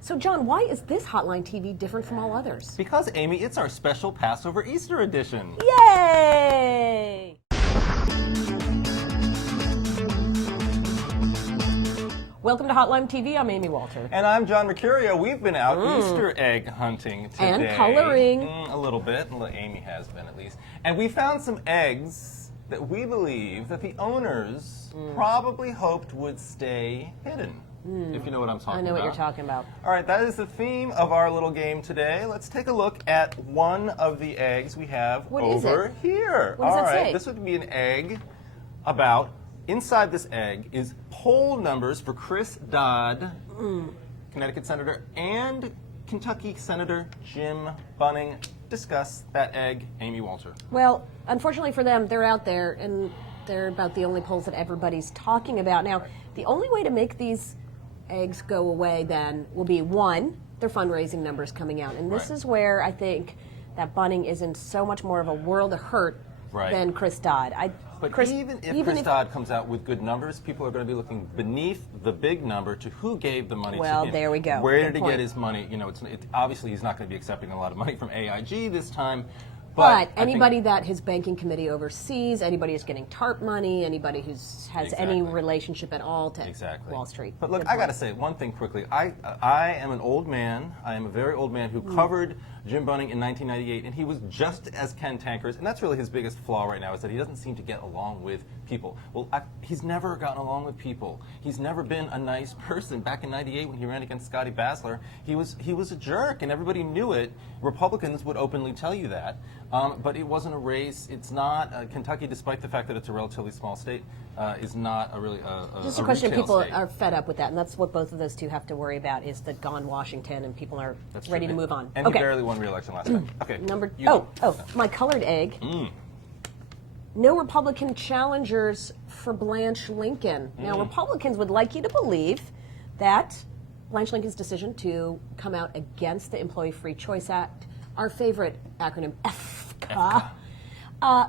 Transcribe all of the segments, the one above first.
So, John, why is this Hotline TV different from all others? Because, Amy, it's our special Passover Easter edition. Yay! Welcome to Hotline TV. I'm Amy Walter. And I'm John Mercurio. We've been out Easter egg hunting today. And coloring. A little bit. Amy has been, at least. And we found some eggs that we believe that the owners probably hoped would stay hidden. If you know what I'm talking about. I know what you're talking about. All right, that is the theme of our little game today. Let's take a look at one of the eggs we have over here. What does that say? This would be an egg about, inside this egg is poll numbers for Chris Dodd, Connecticut Senator, and Kentucky Senator Jim Bunning. Discuss that egg, Amy Walter. Well, unfortunately for them, they're out there, and they're about the only polls that everybody's talking about. Now, the only way to make these eggs go away then will be, one, their fundraising numbers coming out. And this is where I think that Bunning is in so much more of a world of hurt than Chris Dodd. But even if Chris Dodd comes out with good numbers, people are going to be looking beneath the big number to who gave the money to him. Well, there we go. Where did he get his money? You know, obviously he's not going to be accepting a lot of money from AIG this time. But anybody that his banking committee oversees, anybody who's getting TARP money, anybody who has any relationship at all to Wall Street. But look, I got to say one thing quickly. I am an old man. I am a very old man who covered Jim Bunning in 1998, and he was just as cantankerous. And that's really his biggest flaw right now, is that he doesn't seem to get along with people. Well, he's never gotten along with people. He's never been a nice person. Back in '98, when he ran against Scotty Bassler, he was a jerk, and everybody knew it. Republicans would openly tell you that. But it wasn't a race. It's not Kentucky, despite the fact that it's a relatively small state, is not a really just a question. People are fed up with that, and that's what both of those two have to worry about: is the gone Washington, and people are ready to move on. And he barely won re-election last time. Okay. My colored egg. No Republican challengers for Blanche Lincoln. Now, Republicans would like you to believe that Blanche Lincoln's decision to come out against the Employee Free Choice Act, our favorite acronym, FCA,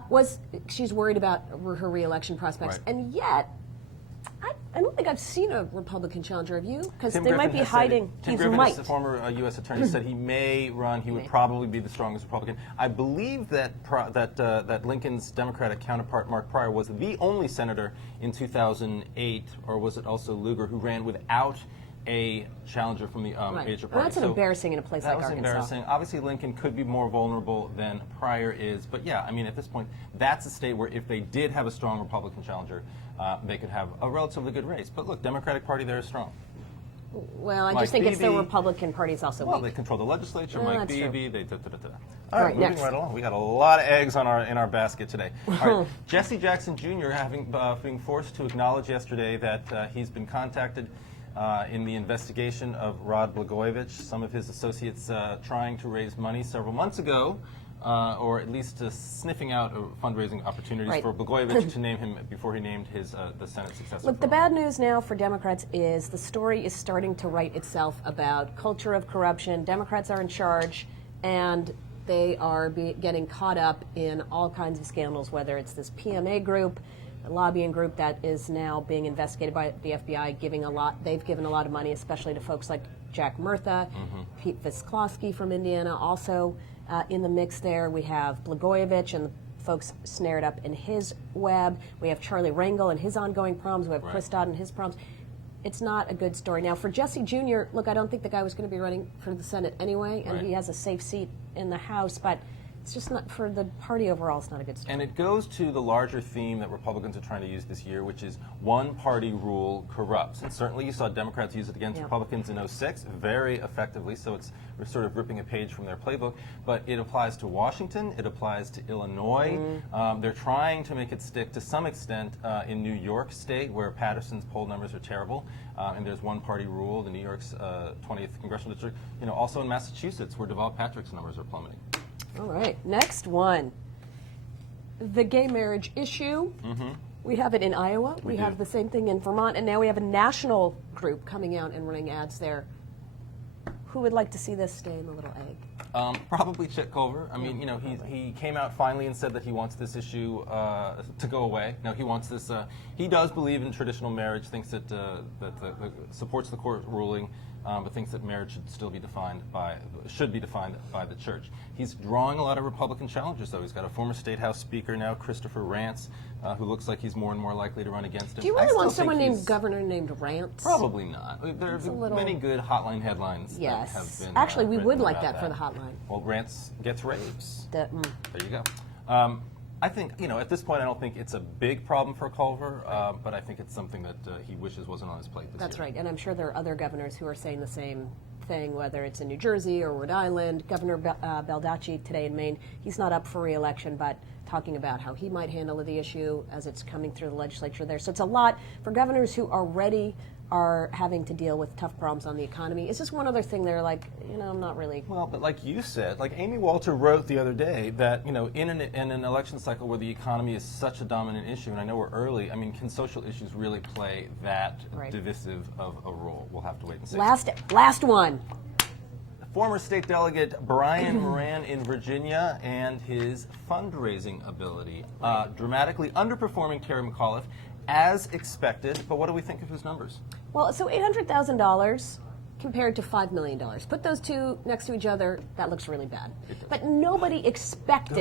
was she's worried about her re-election prospects. And yet, I don't think I've seen a Republican challenger. Have you? Because they might be hiding. Tim Griffin, the former U.S. attorney, said he may run. He would probably be the strongest Republican. I believe that that Lincoln's Democratic counterpart, Mark Pryor, was the only senator in 2008, or was it also Lugar, who ran without a challenger from the major party. Well, that's embarrassing in a place like Arkansas. That was embarrassing. Obviously, Lincoln could be more vulnerable than Pryor is. But yeah, I mean, at this point, that's a state where if they did have a strong Republican challenger, they could have a relatively good race. But look, Democratic Party there is strong. Well, I just think it's the Republican Party is also weak. Well, they control the legislature. Mike Beebe. All right, moving right along. We got a lot of eggs in our basket today. All right, Jesse Jackson Jr. being forced to acknowledge yesterday that he's been contacted in the investigation of Rod Blagojevich, some of his associates trying to raise money several months ago, or at least sniffing out fundraising opportunities for Blagojevich to name him before he named his the Senate successor. Look, the bad news now for Democrats is the story is starting to write itself about culture of corruption. Democrats are in charge, and they are getting caught up in all kinds of scandals, whether it's this PMA group, a lobbying group that is now being investigated by the FBI, they've given a lot of money, especially to folks like Jack Murtha, Pete Visklosky from Indiana, also in the mix there. We have Blagojevich and the folks snared up in his web. We have Charlie Rangel and his ongoing problems. We have Chris Dodd and his problems. It's not a good story. Now, for Jesse Jr., look, I don't think the guy was going to be running for the Senate anyway, and he has a safe seat in the House, but it's just not, for the party overall, it's not a good story. And it goes to the larger theme that Republicans are trying to use this year, which is one-party rule corrupts. And certainly you saw Democrats use it against Republicans in '06 very effectively, so we're sort of ripping a page from their playbook. But it applies to Washington, it applies to Illinois. They're trying to make it stick to some extent in New York State, where Patterson's poll numbers are terrible, and there's one-party rule, the New York's 20th Congressional District. You know, also in Massachusetts, where Deval Patrick's numbers are plummeting. All right, next one. The gay marriage issue. We have it in Iowa. We have the same thing in Vermont, and now we have a national group coming out and running ads there. Who would like to see this stay in the little egg? Probably Chet Culver. I mean, you know, he came out finally and said that he wants this issue to go away. No, he wants this. He does believe in traditional marriage. Thinks that supports the court ruling but thinks that marriage should be defined by the church. He's drawing a lot of Republican challengers, though. He's got a former State House Speaker now, Christopher Rance, who looks like he's more and more likely to run against him. Do you really want someone named Governor named Rance? Probably not. There are many good Hotline headlines that have been Actually, we would like about that for the Hotline. Well, Rance gets raves. There you go. I think, at this point, I don't think it's a big problem for Culver, but I think it's something that he wishes wasn't on his plate this year. That's right, and I'm sure there are other governors who are saying the same thing, whether it's in New Jersey or Rhode Island. Governor Baldacci today in Maine, he's not up for re-election, but talking about how he might handle the issue as it's coming through the legislature there. So it's a lot for governors who already are having to deal with tough problems on the economy. It's just one other thing they're like, I'm not really. Well, but like you said, like Amy Walter wrote the other day that, in an election cycle where the economy is such a dominant issue, and I know we're early, can social issues really play that divisive of a role? We'll have to wait and see. Last one. Former state delegate Brian Moran in Virginia and his fundraising ability. Dramatically underperforming Terry McAuliffe, as expected, but what do we think of his numbers? Well, so $800,000 compared to $5 million. Put those two next to each other, that looks really bad. But nobody expected...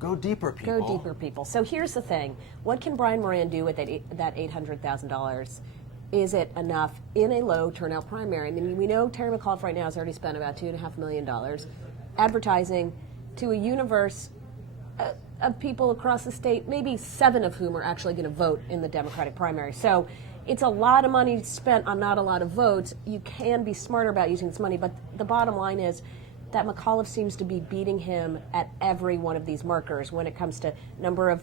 Go deeper, people. Go deeper, people. So here's the thing. What can Brian Moran do with that $800,000? Is it enough in a low turnout primary? We know Terry McAuliffe right now has already spent about $2.5 million advertising to a universe of people across the state, maybe 7 of whom are actually going to vote in the Democratic primary. So it's a lot of money spent on not a lot of votes. You can be smarter about using this money, but the bottom line is that McAuliffe seems to be beating him at every one of these markers when it comes to number of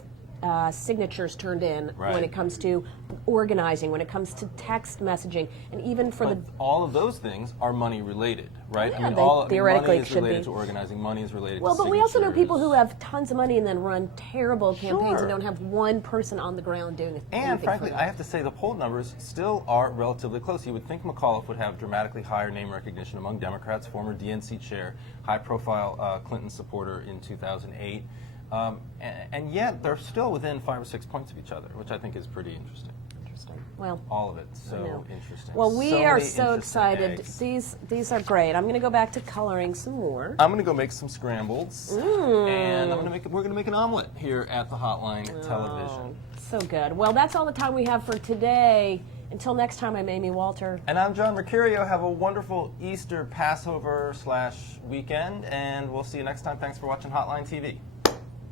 signatures turned in, when it comes to organizing, when it comes to text messaging, and even for all of those things are money related, right? Yeah, theoretically money is related to organizing, money is related to but signatures. we also know people who have tons of money and then run terrible campaigns and don't have one person on the ground doing it. And frankly, I have to say the poll numbers still are relatively close. You would think McAuliffe would have dramatically higher name recognition among Democrats, former DNC chair, high-profile Clinton supporter in 2008. And yet they're still within 5 or 6 points of each other, which I think is pretty interesting. Well, all of it so interesting. Well, we are so excited. These are great. I'm going to go back to coloring some more. I'm going to go make some scrambles, and we're going to make an omelet here at the Hotline television. So good. Well, that's all the time we have for today. Until next time, I'm Amy Walter. And I'm John Mercurio. Have a wonderful Easter Passover / weekend, and we'll see you next time. Thanks for watching Hotline TV.